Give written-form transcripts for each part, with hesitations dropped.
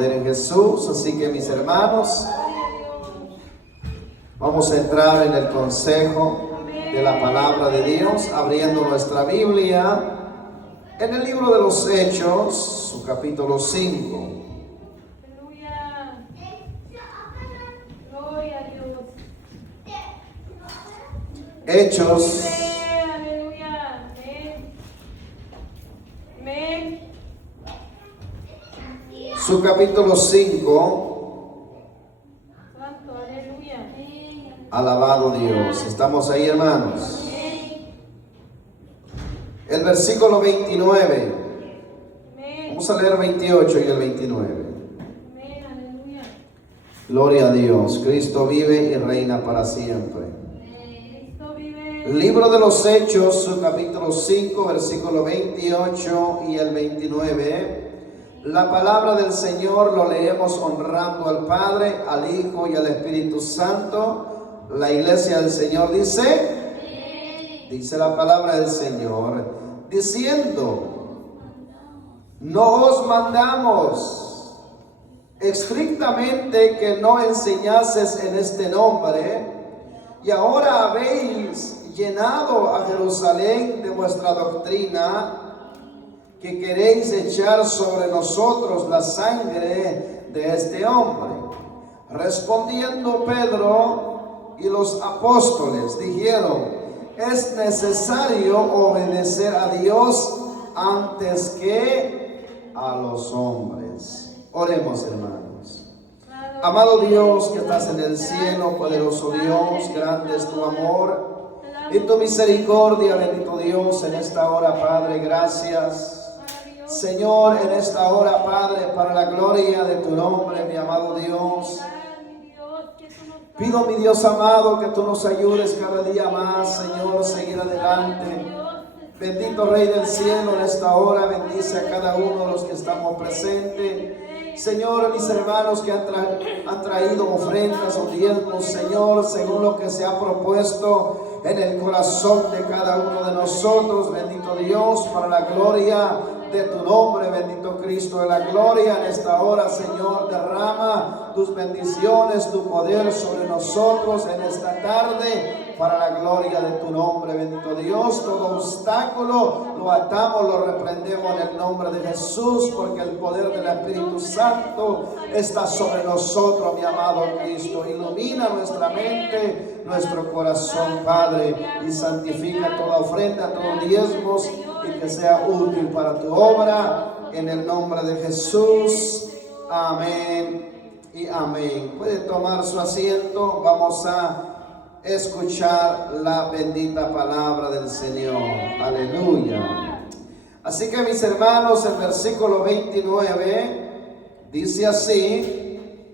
En Jesús, así que mis hermanos, vamos a entrar en el consejo de la palabra de Dios, abriendo nuestra Biblia en el libro de los Hechos, su capítulo 5. Aleluya. Gloria a Dios. Hechos, Aleluya. Amén. su capítulo 5. Santo, aleluya. Alabado Dios. ¿Estamos ahí, hermanos? El versículo 29. Vamos a leer 28 y el 29. Amén, aleluya. Gloria a Dios. Cristo vive y reina para siempre. Cristo vive. Libro de los Hechos, su capítulo 5, versículo 28 y el 29. La palabra del Señor lo leemos honrando al Padre, al Hijo y al Espíritu Santo. La iglesia del Señor dice la palabra del Señor, diciendo: no os mandamos estrictamente que no enseñases en este nombre, y ahora habéis llenado a Jerusalén de vuestra doctrina, que queréis echar sobre nosotros la sangre de este hombre. Respondiendo Pedro y los apóstoles dijeron: es necesario obedecer a Dios antes que a los hombres. Oremos, hermanos. Amado Dios que estás en el cielo, poderoso Dios, grande es tu amor y tu misericordia, bendito Dios, en esta hora, Padre, gracias. Señor, en esta hora, Padre, para la gloria de tu nombre, mi amado Dios, pido, mi Dios amado, que tú nos ayudes cada día más, Señor, seguir adelante. Bendito Rey del cielo, en esta hora, bendice a cada uno de los que estamos presentes. Señor, mis hermanos que han traído ofrendas o diezmos, Señor, según lo que se ha propuesto en el corazón de cada uno de nosotros, bendito Dios, para la gloria de tu nombre, bendito Cristo de la gloria. En esta hora, Señor, derrama tus bendiciones, tu poder sobre nosotros en esta tarde, para la gloria de tu nombre, bendito Dios. Todo obstáculo lo atamos, lo reprendemos en el nombre de Jesús, porque el poder del Espíritu Santo está sobre nosotros, mi amado Cristo. Ilumina nuestra mente, nuestro corazón, Padre, y santifica toda ofrenda, todos diezmos, y que sea útil para tu obra, en el nombre de Jesús. Amén y amén. Puede tomar su asiento. Vamos a escuchar la bendita palabra del Señor. Aleluya. Así que, mis hermanos, el versículo 29 dice así: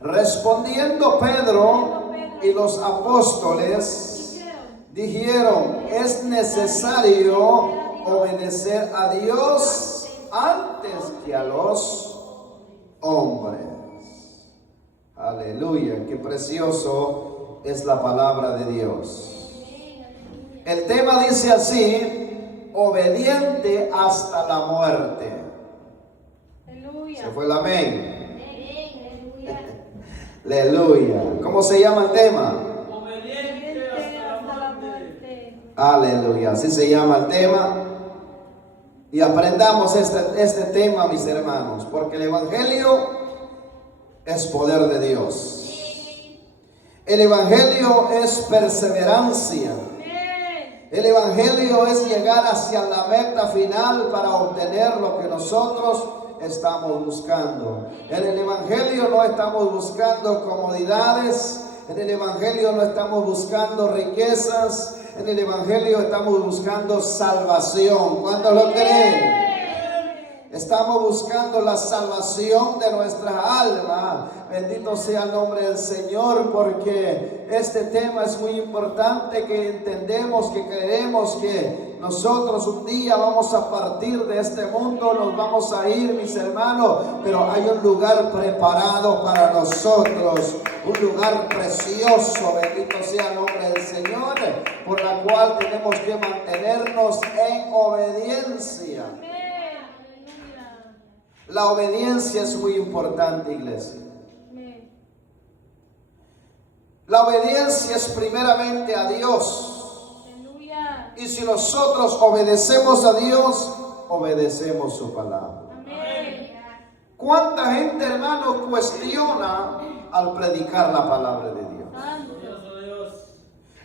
respondiendo Pedro y los apóstoles dijeron: es necesario obedecer a Dios antes que a los hombres. Aleluya, qué precioso es la palabra de Dios. El tema dice así: obediente hasta la muerte. Aleluya. Se fue el amén. Aleluya. ¿Cómo se llama el tema? Obediente hasta la muerte. Aleluya, así se llama el tema. Y aprendamos este tema, mis hermanos, porque el Evangelio es poder de Dios. El Evangelio es perseverancia. El Evangelio es llegar hacia la meta final para obtener lo que nosotros estamos buscando. En el Evangelio no estamos buscando comodidades. En el Evangelio no estamos buscando riquezas. En el Evangelio estamos buscando salvación. ¿Cuántos lo creen? Estamos buscando la salvación de nuestra alma. Bendito sea el nombre del Señor, porque este tema es muy importante, que entendemos, que creemos que nosotros un día vamos a partir de este mundo, nos vamos a ir, mis hermanos, pero hay un lugar preparado para nosotros, un lugar precioso, bendito sea el nombre del Señor, por la cual tenemos que mantenernos en obediencia. La obediencia es muy importante, iglesia. Amén. La obediencia es primeramente a Dios. Aleluya. Y si nosotros obedecemos a Dios, obedecemos su palabra. Amén. ¿Cuánta gente, hermano, cuestiona al predicar la palabra de Dios? Santo.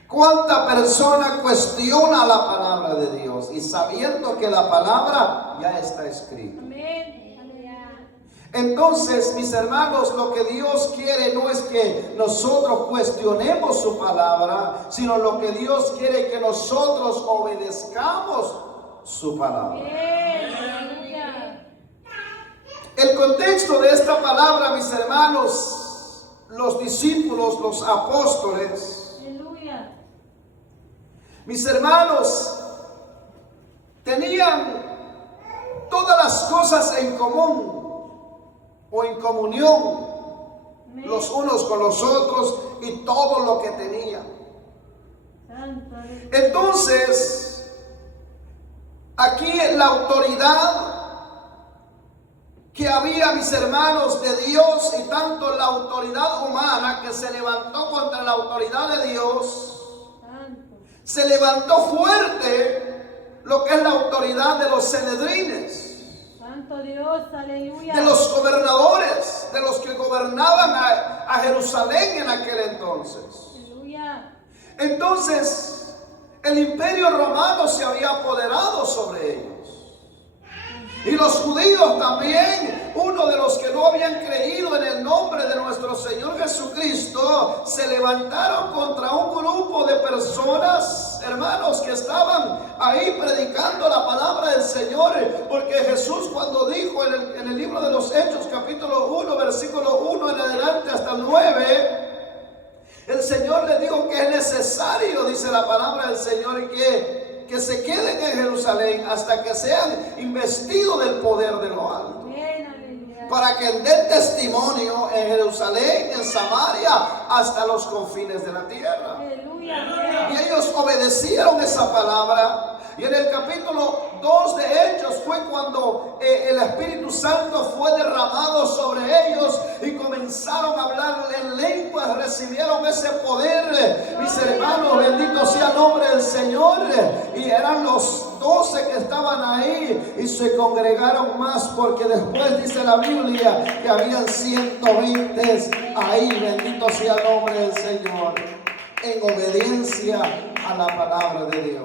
¿Cuánta persona cuestiona la palabra de Dios y sabiendo que la palabra ya está escrita? Amén. Aleluya. Entonces, mis hermanos, lo que Dios quiere no es que nosotros cuestionemos su palabra, sino lo que Dios quiere es que nosotros obedezcamos su palabra. Amén. Aleluya. El contexto de esta palabra, mis hermanos, los discípulos, los apóstoles, Aleluya. mis hermanos, tenían todas las cosas en común o en comunión Amén. los unos con los otros y todo lo que tenían. Santo. Aleluya. Entonces, aquí la autoridad que había, mis hermanos, de Dios, y tanto la autoridad humana que se levantó contra la autoridad de Dios, Santo. se levantó fuerte lo que es la autoridad de los Sanedrines, Santo Dios. Aleluya. de los gobernadores, de los que gobernaban a Jerusalén en aquel entonces. Aleluya. Entonces, el imperio romano se había apoderado sobre ellos. Y los judíos también, uno de los que no habían creído en el nombre de nuestro Señor Jesucristo, se levantaron contra un grupo de personas, hermanos, que estaban ahí predicando la palabra del Señor. Porque Jesús, cuando dijo en el libro de los Hechos, capítulo 1, versículo 1 en adelante hasta el 9, el Señor le dijo que es necesario, dice la palabra del Señor, que se queden en Jerusalén hasta que sean investidos del poder de lo alto, Amén. Aleluya. para que den testimonio en Jerusalén, en Samaria, hasta los confines de la tierra. Aleluya. Y ellos obedecieron esa palabra. Y en el capítulo 2 de Hechos fue cuando el Espíritu Santo fue derramado sobre ellos y comenzaron a hablar en lenguas, recibieron ese poder. Mis hermanos, bendito sea el nombre del Señor. Y eran los 12 que estaban ahí y se congregaron más, porque después dice la Biblia que habían 120 ahí, bendito sea el nombre del Señor, en obediencia a la palabra de Dios.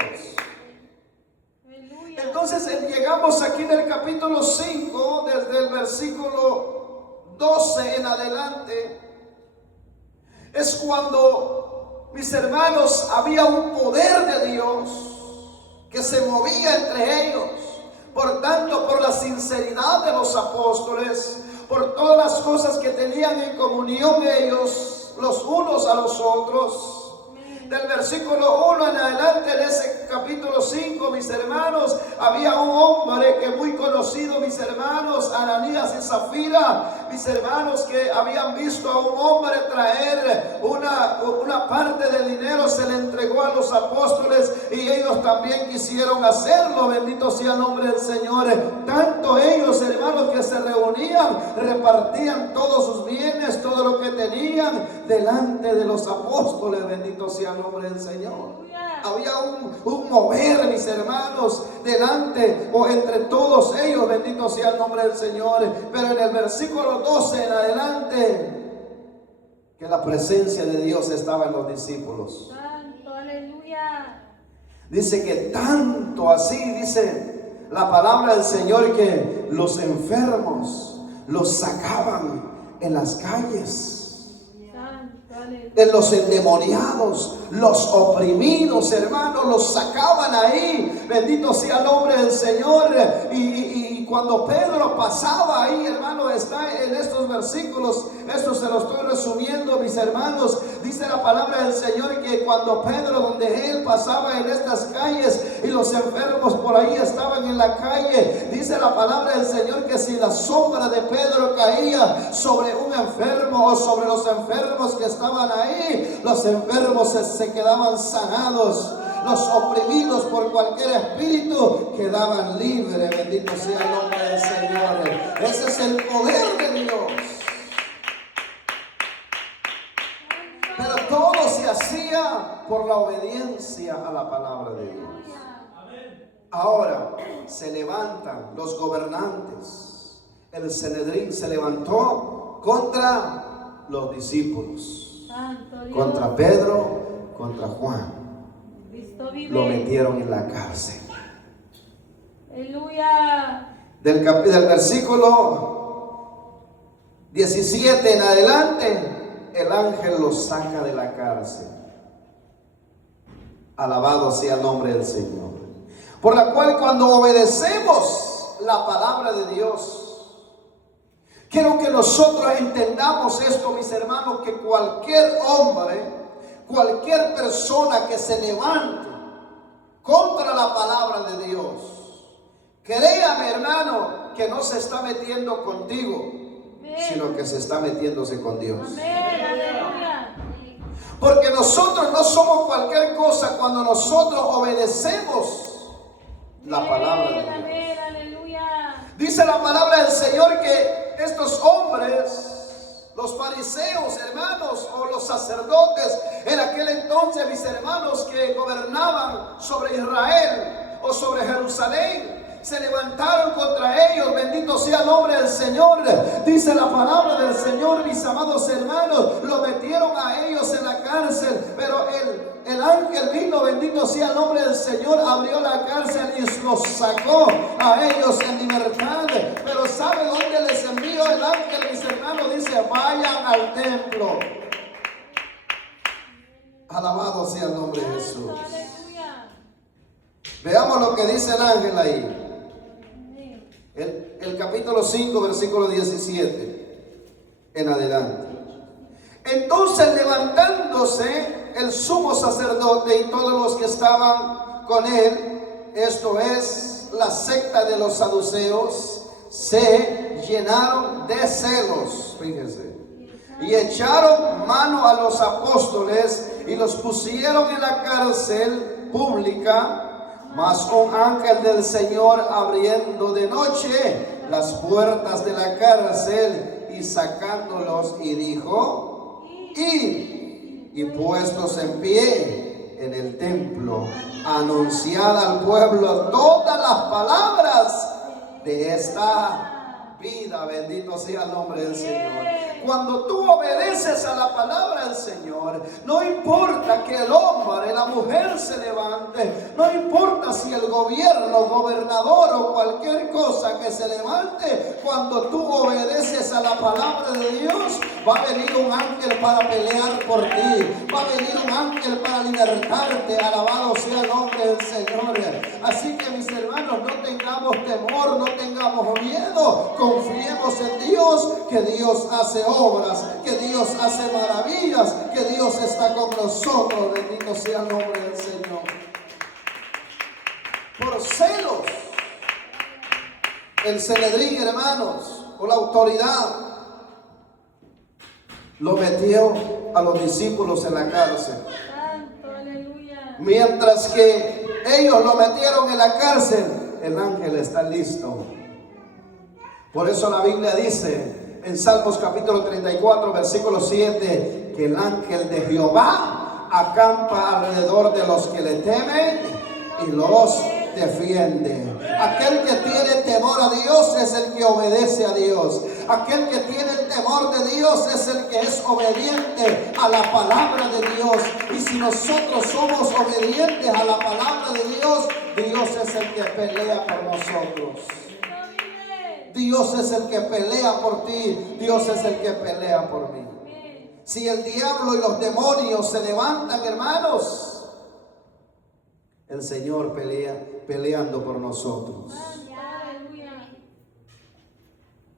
Aleluya. Entonces llegamos aquí en el capítulo 5, desde el versículo 12 en adelante. Es cuando, mis hermanos, había un poder de Dios que se movía entre ellos. Por tanto, por la sinceridad de los apóstoles, por todas las cosas que tenían en comunión ellos, los unos a los otros. Del versículo 1 en adelante, en ese capítulo 5, mis hermanos, había un hombre que muy conocido, mis hermanos, Ananías y Zafira, mis hermanos, que habían visto a un hombre traer una parte de dinero, se le entregó a los apóstoles y ellos también quisieron hacerlo, bendito sea el nombre del Señor. Tanto ellos, hermanos, que se reunían, repartían todos sus bienes, todo lo que tenían delante de los apóstoles, bendito sea el nombre del Señor. Había un mover, mis hermanos, delante o entre todos ellos, bendito sea el nombre del Señor. Pero en el versículo 12 en adelante, que la presencia de Dios estaba en los discípulos. Santo. Aleluya. Dice que tanto así, dice la palabra del Señor, que los enfermos los sacaban en las calles. De los endemoniados, los oprimidos, hermanos, los sacaban ahí, bendito sea el nombre del Señor. Y cuando Pedro pasaba ahí, hermano, está en estos versículos, esto se lo estoy resumiendo, mis hermanos. Dice la palabra del Señor que cuando Pedro, donde él pasaba en estas calles y los enfermos por ahí estaban en la calle, dice la palabra del Señor que si la sombra de Pedro caía sobre un enfermo o sobre los enfermos que estaban ahí, los enfermos se quedaban sanados. Los oprimidos por cualquier espíritu quedaban libres, bendito sea el nombre del Señor. Ese es el poder de Dios. Pero todo se hacía por la obediencia a la palabra de Dios. Ahora se levantan los gobernantes. El Sanedrín se levantó contra los discípulos, contra Pedro, contra Juan. Lo metieron en la cárcel. Aleluya. Del versículo 17 en adelante, el ángel los saca de la cárcel. Alabado sea el nombre del Señor. Por la cual, cuando obedecemos la palabra de Dios, quiero que nosotros entendamos esto, mis hermanos, que cualquier hombre, cualquier persona que se levante contra la palabra de Dios, créame, hermano, que no se está metiendo contigo, sino que se está metiéndose con Dios. Amén. Aleluya. Porque nosotros no somos cualquier cosa cuando nosotros obedecemos la palabra de Dios. Amén. Aleluya. Dice la palabra del Señor que estos hombres, los fariseos, hermanos, o los sacerdotes, en aquel entonces, mis hermanos, que gobernaban sobre Israel o sobre Jerusalén, se levantaron contra ellos. Bendito sea el nombre del Señor. Dice la palabra del Señor, mis amados hermanos, lo metieron a ellos en la cárcel, pero el ángel vino, bendito sea el nombre del Señor, abrió la cárcel y los sacó a ellos en libertad. Pero ¿sabe dónde les envió el ángel, mis hermanos? Dice, vayan al templo. Alabado sea el nombre de Jesús. Aleluya. Veamos lo que dice el ángel ahí. El capítulo 5, versículo 17 en adelante. Entonces, levantándose el sumo sacerdote y todos los que estaban con él, esto es la secta de los saduceos, se llenaron de celos, fíjense, y echaron mano a los apóstoles y los pusieron en la cárcel pública. Mas un ángel del Señor, abriendo de noche las puertas de la cárcel y sacándolos, y dijo: y puestos en pie en el templo, anunciad al pueblo todas las palabras de esta vida. Bendito sea el nombre del Señor. Cuando tú obedeces a la palabra del Señor, no importa que el hombre, la mujer se levante, no importa si el gobierno, gobernador o cualquier cosa que se levante, cuando tú obedeces a la palabra de Dios, va a venir un ángel para pelear por ti, va a venir un ángel para libertarte. Alabado sea el nombre del Señor. Así que, mis hermanos, no tengamos temor, no tengamos miedo, confiemos en Dios, que Dios hace obras, que Dios hace maravillas, que Dios está con nosotros. Bendito sea el nombre del Señor. Por celos, el Sanedrín, hermanos, o la autoridad, lo metió a los discípulos en la cárcel. Santo, aleluya. Mientras que ellos lo metieron en la cárcel, el ángel está listo. Por eso la Biblia dice en Salmos capítulo 34, versículo 7, que el ángel de Jehová acampa alrededor de los que le temen y los defiende. Aquel que tiene temor a Dios es el que obedece a Dios. Aquel que tiene el temor de Dios es el que es obediente a la palabra de Dios. Y si nosotros somos obedientes a la palabra de Dios, Dios es el que pelea por nosotros. Dios es el que pelea por ti. Dios es el que pelea por mí. Si el diablo y los demonios se levantan, hermanos, el Señor pelea peleando por nosotros.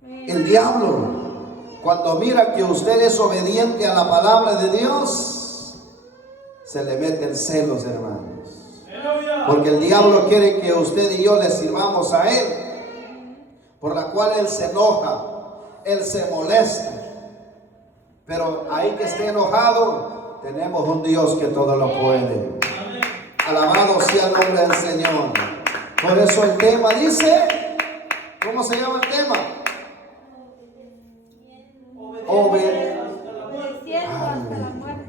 El diablo, cuando mira que usted es obediente a la palabra de Dios, se le meten celos, hermanos. Porque el diablo quiere que usted y yo le sirvamos a él, por la cual él se enoja, él se molesta. Pero ahí que esté enojado, tenemos un Dios que todo lo puede. Alabado sea el nombre del Señor. Por eso el tema dice: ¿Cómo se llama el tema? Obedeciendo hasta la muerte.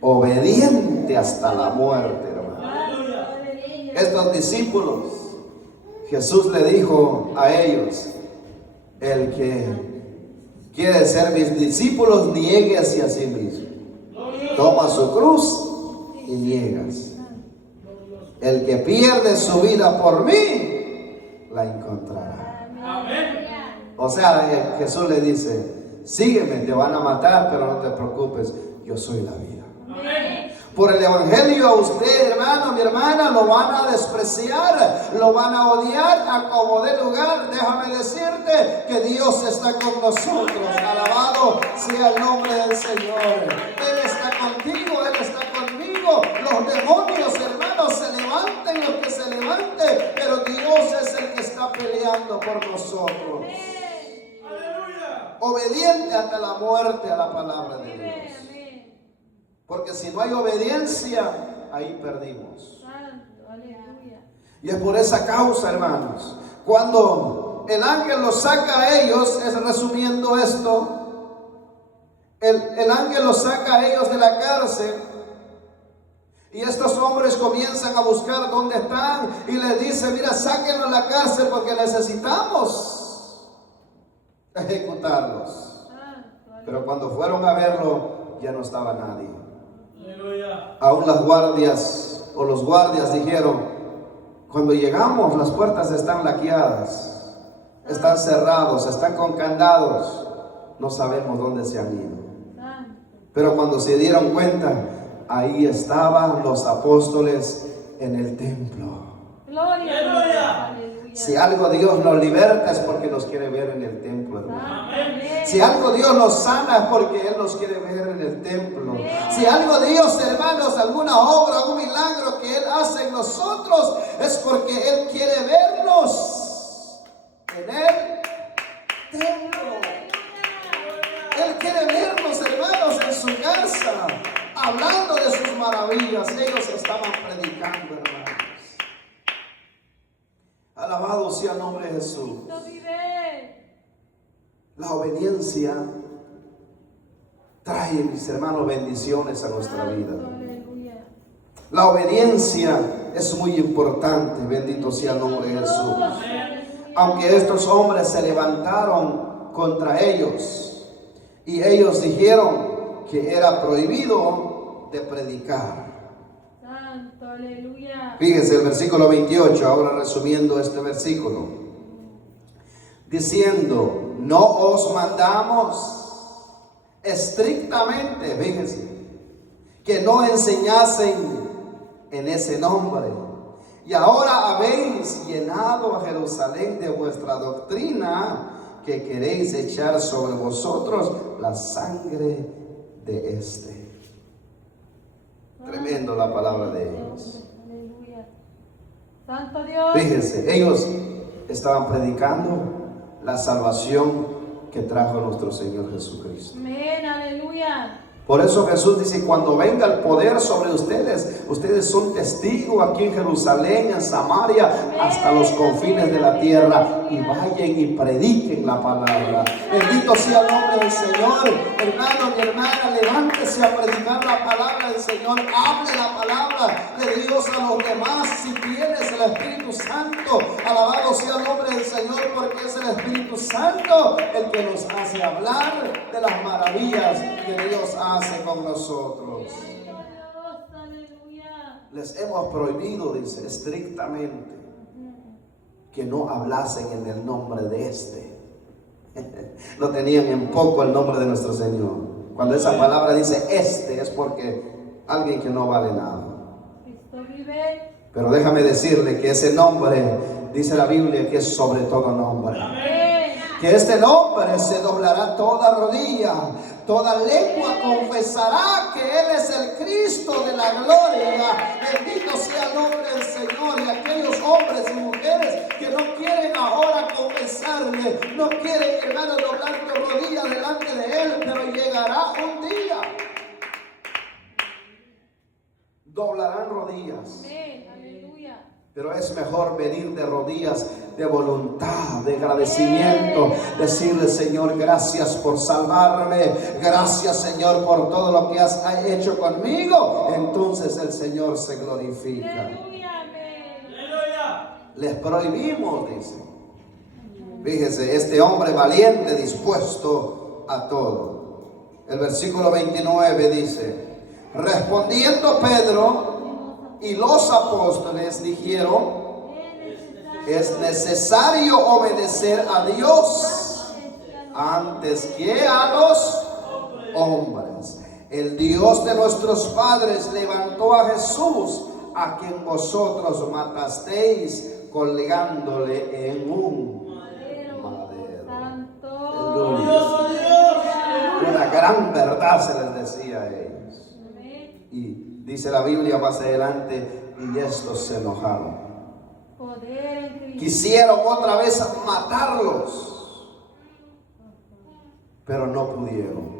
Obediente hasta la muerte, hermano. Aleluya. Estos discípulos, Jesús le dijo a ellos: el que quiere ser mis discípulos, nieguese a sí mismo. Toma su cruz y niegas. El que pierde su vida por mí, la encontrará. O sea, Jesús le dice: sígueme, te van a matar, pero no te preocupes, yo soy la vida. Por el evangelio a usted, hermano, mi hermana, lo van a despreciar, lo van a odiar a como dé lugar. Déjame decirte que Dios está con nosotros. Alabado sea el nombre del Señor. Él está contigo, Él está conmigo. Los demonios, hermanos, se levanten los que se levanten, pero Dios es el que está peleando por nosotros. Obediente hasta la muerte a la palabra de Dios. Porque si no hay obediencia, ahí perdimos. Santo, aleluya. Y es por esa causa, hermanos, cuando el ángel los saca a ellos, es resumiendo esto, el ángel los saca a ellos de la cárcel, y estos hombres comienzan a buscar dónde están, y les dice: mira, sáquenlos de la cárcel porque necesitamos ejecutarlos. Pero cuando fueron a verlo, ya no estaba nadie. Aún las guardias o los guardias dijeron: cuando llegamos, las puertas están laqueadas, están cerrados, están con candados, no sabemos dónde se han ido. Pero cuando se dieron cuenta, ahí estaban los apóstoles en el templo. Gloria, aleluya. Si algo Dios nos liberta es porque nos quiere ver en el templo, hermano. Amén. Si algo Dios nos sana es porque Él nos quiere ver en el templo. Si algo Dios, hermanos, alguna obra, algún milagro que Él hace en nosotros, es porque Él quiere vernos en el templo. Él quiere vernos, hermanos, en su casa, hablando de sus maravillas. Ellos estaban predicando, hermanos. Alabado sea el nombre de Jesús. Cristo vive. La obediencia trae, mis hermanos, bendiciones a nuestra vida. Aleluya. La obediencia es muy importante. Bendito sea el nombre de Jesús. Aunque estos hombres se levantaron contra ellos y ellos dijeron que era prohibido de predicar. Santo, aleluya. Fíjense el versículo 28, ahora resumiendo este versículo, diciendo: no os mandamos estrictamente, fíjense, que no enseñasen en ese nombre. Y ahora habéis llenado a Jerusalén de vuestra doctrina, que queréis echar sobre vosotros la sangre de este. Tremendo la palabra de ellos. Aleluya. Santo Dios. Fíjense, ellos estaban predicando la salvación que trajo nuestro Señor Jesucristo. Amén, aleluya. Por eso Jesús dice: cuando venga el poder sobre ustedes, ustedes son testigos aquí en Jerusalén, en Samaria, hasta los confines de la tierra, y vayan y prediquen la palabra. Bendito sea el nombre del Señor. Hermano, mi hermana, levántese a predicar la palabra del Señor. Hable la palabra de Dios a los demás. Si tienes el Espíritu Santo, alabado sea el nombre del Señor, porque es el Espíritu Santo el que nos hace hablar de las maravillas que Dios hace con nosotros. Les hemos prohibido, dice, estrictamente, que no hablasen en el nombre de este. No tenían en poco el nombre de nuestro Señor. Cuando esa palabra dice este, es porque alguien que no vale nada. Cristo vive. Pero déjame decirle que ese nombre, dice la Biblia, que es sobre todo nombre. Amén. Que este nombre se doblará toda rodilla, toda lengua confesará que Él es el Cristo de la gloria. Bendito sea el nombre del Señor. Y aquellos hombres y mujeres que no quieren ahora confesarle, no quieren, hermano, doblar tu rodilla delante de Él, pero llegará un día. Doblarán rodillas. Amén, aleluya. Pero es mejor venir de rodillas de voluntad, de agradecimiento. Decirle: Señor, gracias por salvarme. Gracias, Señor, por todo lo que has hecho conmigo. Entonces el Señor se glorifica. Aleluya, amén. Les prohibimos, dice. Fíjese, este hombre valiente, dispuesto a todo. El versículo 29 dice: respondiendo Pedro y los apóstoles dijeron: es necesario obedecer a Dios antes que a los hombres. El Dios de nuestros padres levantó a Jesús, a quien vosotros matasteis colgándole en un madero. Santo. Una gran verdad se les decía a ellos. Y dice la Biblia más adelante: y estos se enojaron. Poder en Cristo. Quisieron otra vez matarlos, pero no pudieron.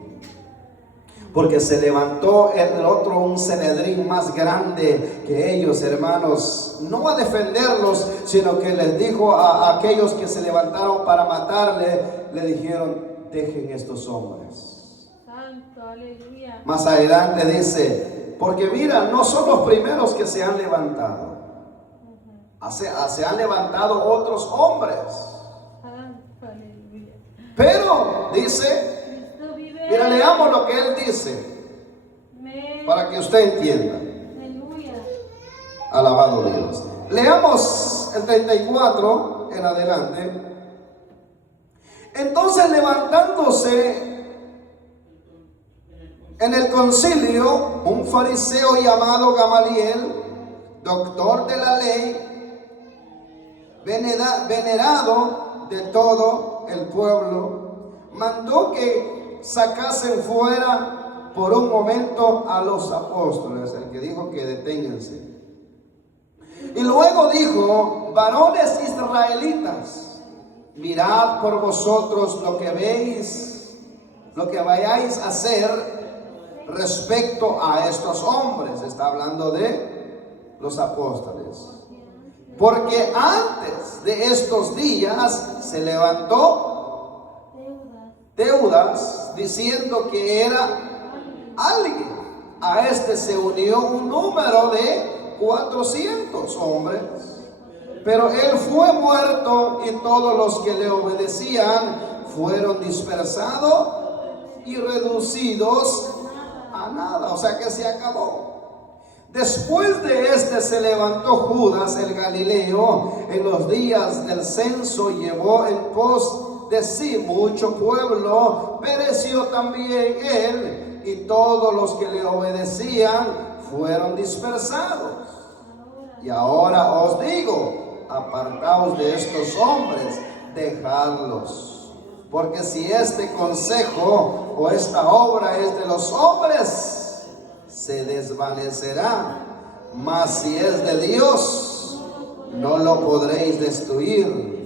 Porque se levantó el otro, un Sanedrín más grande que ellos, hermanos, no a defenderlos, sino que les dijo a aquellos que se levantaron para matarle, le dijeron: dejen estos hombres. Santo, aleluya. Más adelante dice: porque mira, no son los primeros que se han levantado. Se han levantado otros hombres. Santo, aleluya. Pero dice, Cristo vive. mira, leamos lo que él dice Amén. para que usted entienda. Aleluya. Alabado Dios. Leamos el 34 en adelante. Entonces, levantándose en el concilio un fariseo llamado Gamaliel, doctor de la ley, venerado de todo el pueblo, mandó que sacasen fuera por un momento a los apóstoles, el que dijo que deténganse. Y luego dijo: varones israelitas, mirad por vosotros lo que veis, lo que vayáis a hacer respecto a estos hombres. Está hablando de los apóstoles. Porque antes de estos días se levantó Teudas diciendo que era alguien. A este se unió un número de 400 hombres. Pero él fue muerto y todos los que le obedecían fueron dispersados y reducidos a nada. O sea que se acabó. Después de este se levantó Judas el Galileo en los días del censo, llevó en pos de sí mucho pueblo, pereció también él, y todos los que le obedecían fueron dispersados. Y ahora os digo: apartaos de estos hombres, dejadlos, porque si este consejo o esta obra es de los hombres, se desvanecerá, mas si es de Dios, no lo podréis destruir.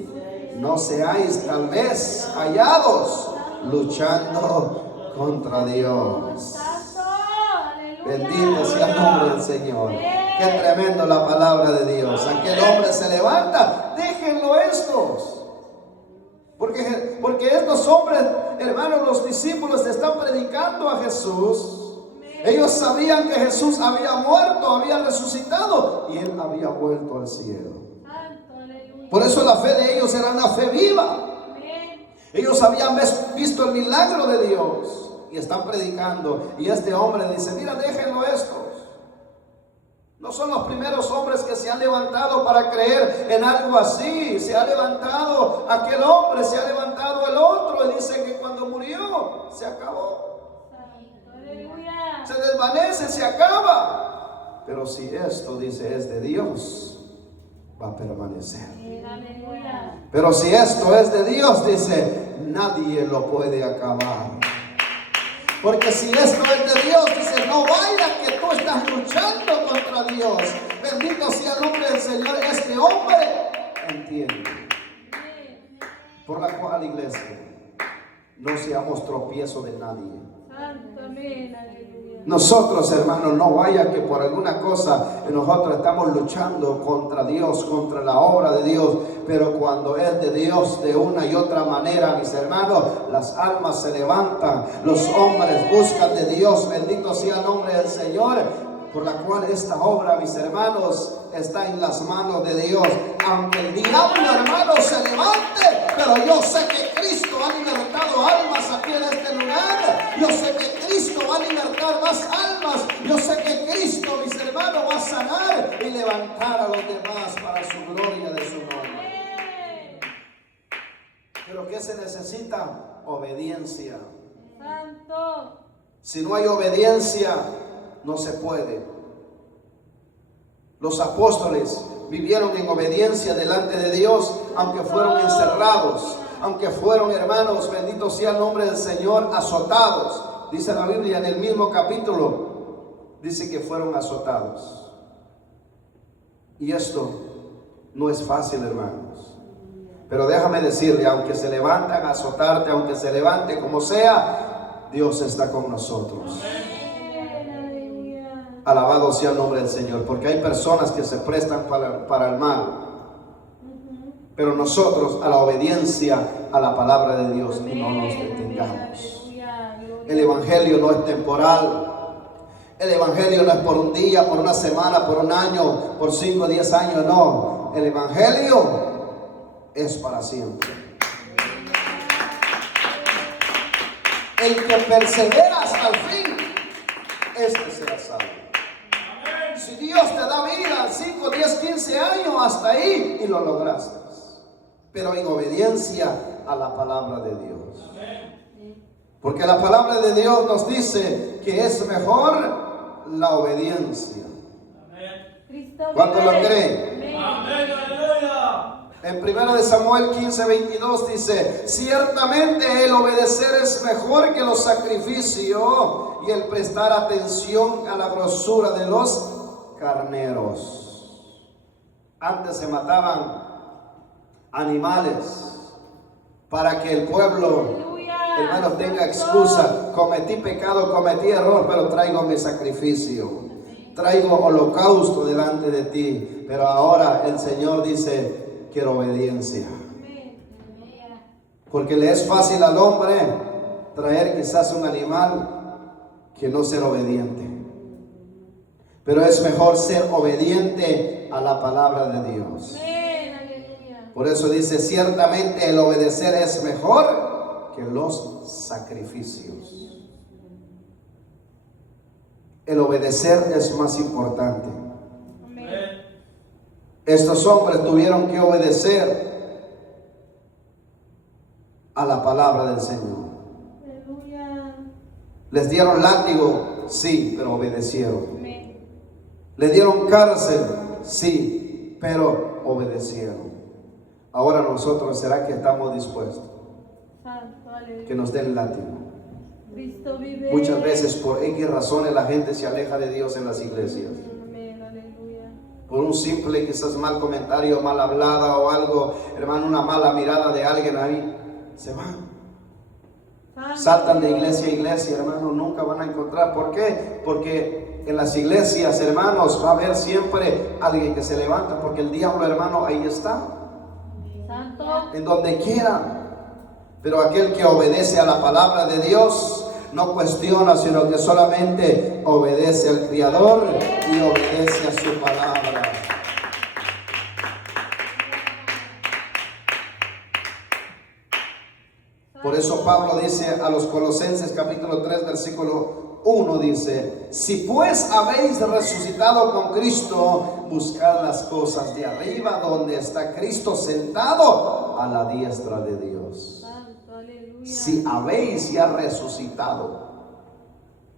No seáis tal vez hallados luchando contra Dios. Bendito sea el nombre del Señor. Qué tremendo la palabra de Dios. Aquel hombre se levanta, déjenlo estos. Porque estos hombres, hermanos, los discípulos están predicando a Jesús. Ellos sabían que Jesús había muerto, había resucitado y él había vuelto al cielo. Por eso la fe de ellos era una fe viva. Ellos habían visto el milagro de Dios y están predicando. Y este hombre dice: mira, déjenlo estos. No son los primeros hombres que se han levantado para creer en algo así. Se ha levantado aquel hombre, se ha levantado el otro, y dice que cuando murió se acabó. Se desvanece, se acaba. Pero si esto, dice, es de Dios, va a permanecer. Pero si esto es de Dios, dice, nadie lo puede acabar. Porque si esto es de Dios, dice, no vaya que tú estás luchando contra Dios. Bendito sea el nombre del Señor. Este hombre entiende. Por la cual, iglesia, no seamos tropiezo de nadie. Santo, amén, aleluya. Nosotros, hermanos, no vaya que por alguna cosa nosotros estamos luchando contra Dios, contra la obra de Dios, pero cuando es de Dios de una y otra manera, mis hermanos, las almas se levantan, los hombres buscan de Dios, bendito sea el nombre del Señor, por la cual esta obra, mis hermanos, está en las manos de Dios. Aunque el diablo, hermano, se levante, pero yo sé que Cristo ha libertado almas aquí en este lugar. Yo sé que Cristo va a libertar más almas. Yo sé que Cristo, mis hermanos, va a sanar y levantar a los demás para su gloria de su nombre. Pero ¿qué se necesita? Obediencia. Santo. Si no hay obediencia, no se puede. Los apóstoles vivieron en obediencia delante de Dios, aunque fueron encerrados, aunque fueron, hermanos, bendito sea el nombre del Señor, azotados. Dice la Biblia en el mismo capítulo, dice que fueron azotados. Y esto no es fácil, hermanos. Pero déjame decirle, aunque se levantan a azotarte, aunque se levante como sea, Dios está con nosotros. Alabado sea el nombre del Señor, porque hay personas que se prestan para el mal, pero nosotros a la obediencia a la palabra de Dios y no nos detengamos. El evangelio no es temporal, el evangelio no es por un día, por una semana, por un año, por 5 o 10 años, no. El evangelio es para siempre. El que persevera hasta el fin, este será salvo. Si Dios te da vida 5, 10, 15 años, hasta ahí y lo lograste, pero en obediencia a la palabra de Dios. Porque la palabra de Dios nos dice que es mejor la obediencia. ¿Cuántos lo creen? En 1 de Samuel 15, 22 dice: ciertamente el obedecer es mejor que los sacrificios y el prestar atención a la grosura de los carneros. Antes se mataban animales para que el pueblo, hermanos, tenga excusa. Cometí pecado, cometí error, pero traigo mi sacrificio, traigo holocausto delante de ti. Pero ahora el Señor dice: quiero obediencia. Porque le es fácil al hombre traer quizás un animal que no ser obediente. Pero es mejor ser obediente a la palabra de Dios. Por eso dice: ciertamente el obedecer es mejor que los sacrificios. El obedecer es más importante. Estos hombres tuvieron que obedecer a la palabra del Señor. Les dieron látigo, sí, pero obedecieron. Le dieron cárcel, sí, pero obedecieron. Ahora nosotros, ¿será que estamos dispuestos? Que nos den látigo. Muchas veces por X razones la gente se aleja de Dios en las iglesias. Por un simple, quizás mal comentario, mal hablada o algo, hermano, una mala mirada de alguien ahí, se van. Saltan de iglesia a iglesia, hermano, nunca van a encontrar. ¿Por qué? Porque en las iglesias, hermanos, va a haber siempre alguien que se levanta, porque el diablo, hermano, ahí está, en donde quiera. Pero aquel que obedece a la palabra de Dios no cuestiona, sino que solamente obedece al Criador y obedece a su palabra. Por eso Pablo dice a los Colosenses capítulo 3 versículo 1, dice: si pues habéis resucitado con Cristo, buscad las cosas de arriba, donde está Cristo sentado a la diestra de Dios. Si habéis ya resucitado,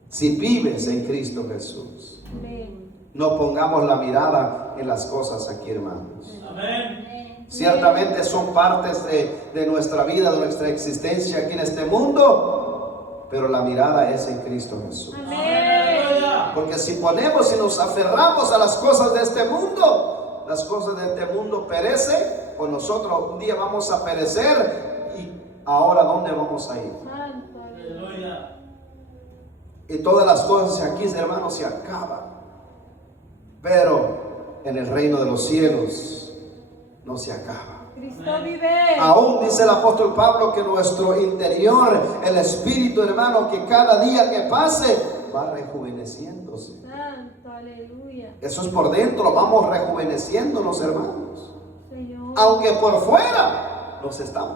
si vives en Cristo Jesús, no pongamos la mirada en las cosas aquí, hermanos. Ciertamente son partes de nuestra vida, de nuestra existencia aquí en este mundo, pero la mirada es en Cristo Jesús. Porque si ponemos y nos aferramos a las cosas de este mundo, las cosas de este mundo perecen, o nosotros un día vamos a perecer. Y ahora, ¿dónde vamos a ir? Y todas las cosas aquí, hermanos, se acaban. Pero en el reino de los cielos no se acaba. Cristo vive. Aún dice el apóstol Pablo que nuestro interior, el espíritu, hermano, que cada día que pase va rejuveneciéndose. Santo, aleluya. Eso es por dentro, vamos rejuveneciéndonos, hermanos. Señor. Aunque por fuera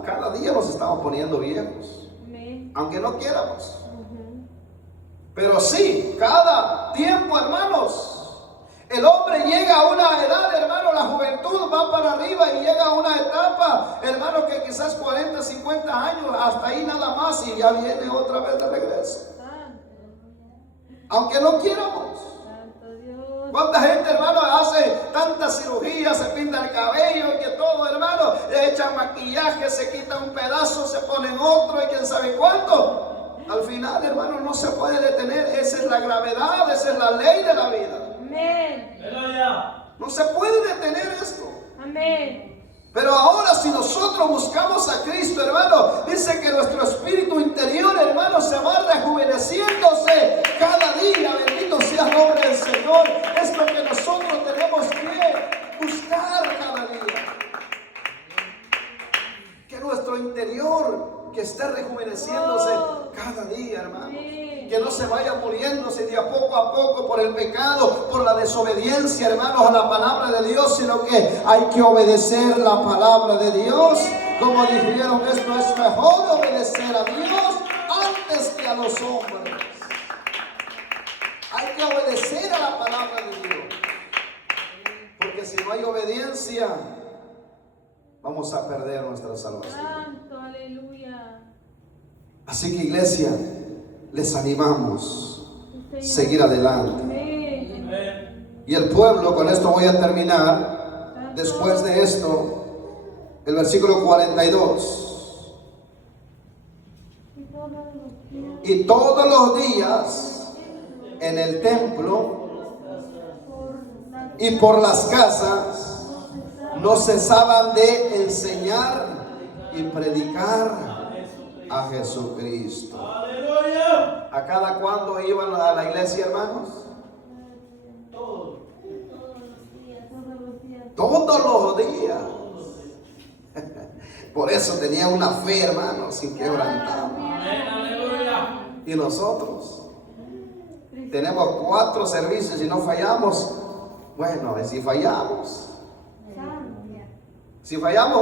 cada día nos estamos poniendo viejos, Amén. aunque no quieramos. Ujú. Pero sí, cada tiempo, hermanos, el hombre llega a una edad, hermano, la juventud va para arriba y llega a una etapa, hermano, que quizás 40, 50 años, hasta ahí nada más, y ya viene otra vez de regreso. Aunque no quieramos. Santo Dios. ¿Cuánta gente, hermano, hace tantas cirugías, se pinta el cabello y que todo, hermano, le echan maquillaje, se quita un pedazo, se ponen otro y quién sabe cuánto? Al final, hermano, no se puede detener. Esa es la gravedad, esa es la ley de la vida. Amén. No se puede detener esto. Amén. Pero ahora, si nosotros buscamos a Cristo, hermano, dice que nuestro espíritu interior, hermano, se va rejuveneciéndose cada día. Bendito sea el nombre del Señor. Es lo que nosotros tenemos que buscar cada día. Que nuestro interior, que esté rejuveneciéndose cada día, hermano. Que no se vaya muriéndose de a poco por el pecado, por la desobediencia, hermanos, a la palabra de Dios, sino que hay que obedecer la palabra de Dios. Como dijeron, esto es mejor obedecer a Dios antes que a los hombres. Hay que obedecer a la palabra de Dios. Porque si no hay obediencia, vamos a perder nuestra salvación. Santo, aleluya. Así que, iglesia, les animamos a seguir adelante. Amén. Y el pueblo, con esto voy a terminar. Después de esto, el versículo 42. Y todos los días en el templo y por las casas no cesaban de enseñar y predicar a Jesucristo. ¿A cada cuándo iban a la iglesia, hermanos? Todos los días. Por eso tenía una fe, hermanos, inquebrantable. Y nosotros tenemos 4 servicios y no fallamos. Bueno, y si fallamos,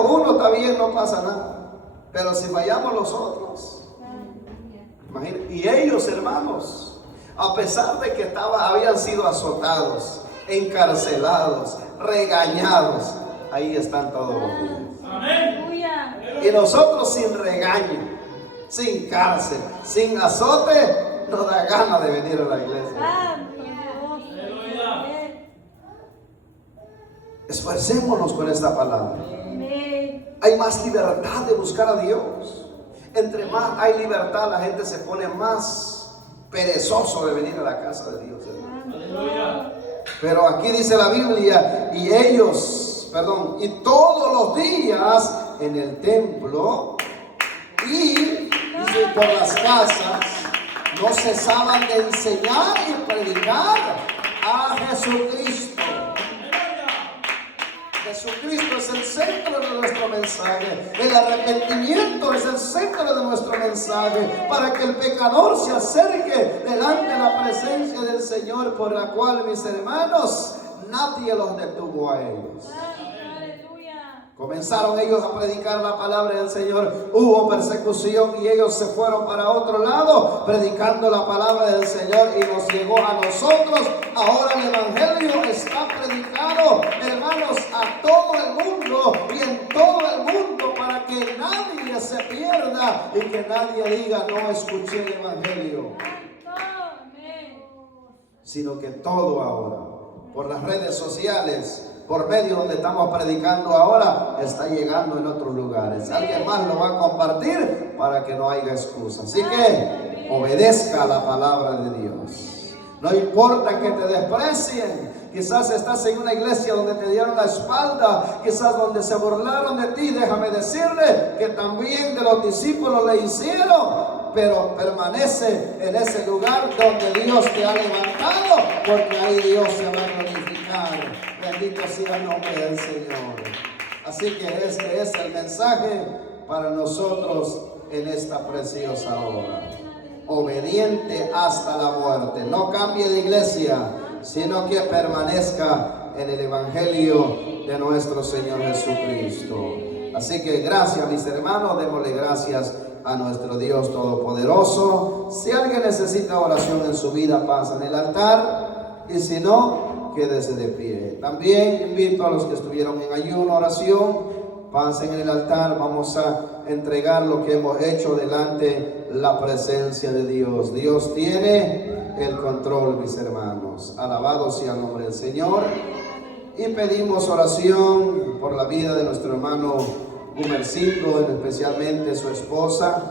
uno está bien, no pasa nada. Pero si fallamos los otros, imagínate. Y ellos, hermanos, a pesar de que habían sido azotados, encarcelados, regañados, ahí están todos los días. Aleluya. Y nosotros sin regaño, sin cárcel, sin azote, nos da ganas de venir a la iglesia. Santo Dios. Amén. Esforcémonos con esta palabra. Amén. Hay más libertad de buscar a Dios. Entre más hay libertad, la gente se pone más perezoso de venir a la casa de Dios, hermano. Pero aquí dice la Biblia, y todos los días en el templo y dice, por las casas no cesaban de enseñar y predicar a Jesucristo. Jesucristo es el centro de nuestro mensaje. El arrepentimiento es el centro de nuestro mensaje, para que el pecador se acerque delante de la presencia del Señor, por la cual, mis hermanos, nadie los detuvo a ellos. Comenzaron ellos a predicar la palabra del Señor. Hubo persecución y ellos se fueron para otro lado predicando la palabra del Señor, y nos llegó a nosotros. Ahora el Evangelio está predicado, hermanos, a todo el mundo y en todo el mundo, para que nadie se pierda y que nadie diga no escuché el Evangelio. Sino que todo ahora, por las redes sociales, por medio donde estamos predicando ahora, está llegando en otros lugares. Alguien más lo va a compartir para que no haya excusa. Así que obedezca a la palabra de Dios. No importa que te desprecien. Quizás estás en una iglesia donde te dieron la espalda, quizás donde se burlaron de ti. Déjame decirle que también de los discípulos le hicieron. pero permanece en ese lugar donde Dios te ha levantado, porque ahí Dios se va a glorificar. Bendito sea el nombre del Señor. Así que este es el mensaje para nosotros en esta preciosa hora. Obediente hasta la muerte. No cambie de iglesia, sino que permanezca en el evangelio de nuestro Señor Jesucristo. Así que gracias, mis hermanos, démosle gracias a nuestro Dios Todopoderoso. Si alguien necesita oración en su vida, pasa en el altar, y si no, quédese de pie. También invito a los que estuvieron en ayuno, oración, pasen en el altar. Vamos a entregar lo que hemos hecho delante la presencia de Dios. Dios tiene el control, mis hermanos. Alabado sea el nombre del Señor. Y pedimos oración por la vida de nuestro hermano Gumercindo, especialmente su esposa.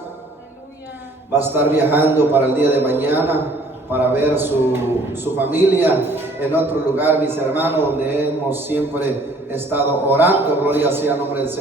Va a estar viajando para el día de mañana para ver su familia en otro lugar, mis hermanos, donde hemos siempre estado orando. Gloria sea el nombre del Señor.